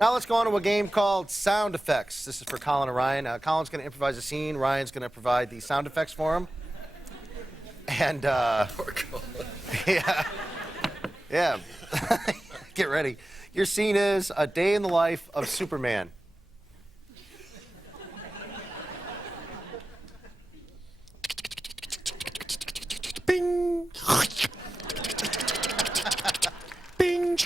Now let's go on to a game called Sound Effects. This is for Colin and Ryan. Colin's going to improvise a scene. Ryan's going to provide the sound effects for him. And, Poor Colin. yeah. Get ready. Your scene is a day in the life of Superman. Bing. Bing.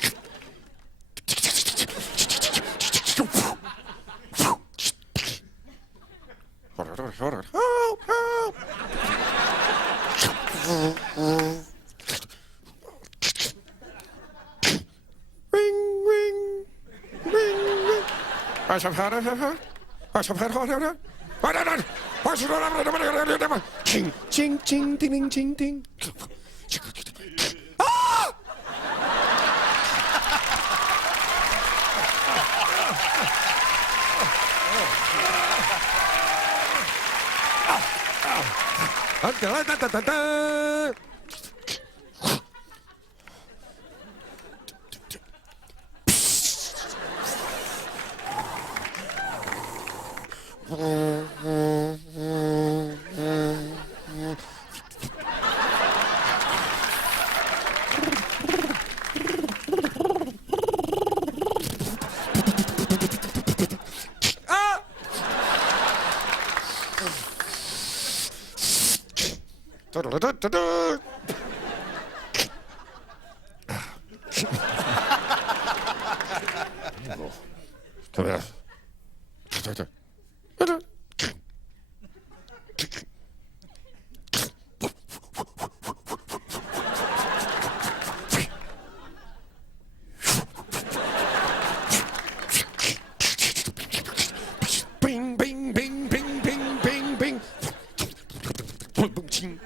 Ring, ring, ring, ring. Ching, ching, ching, ding, ding, ching, ding. Ah! Bing, bing, bing, bing, bing, bing, bing. Boom, boom, ching.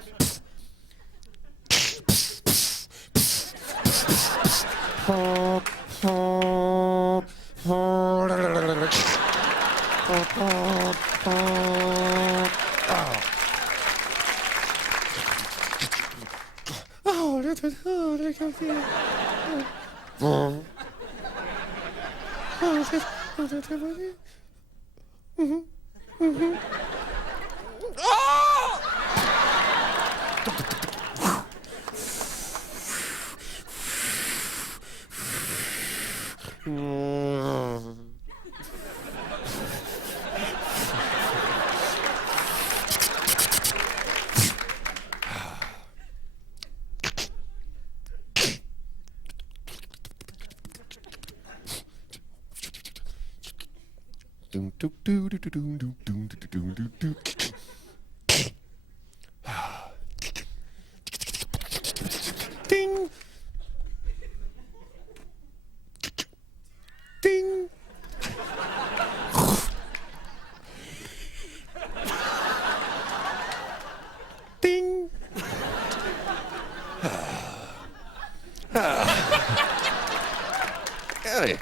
Ding. Ding. Ding. Hey.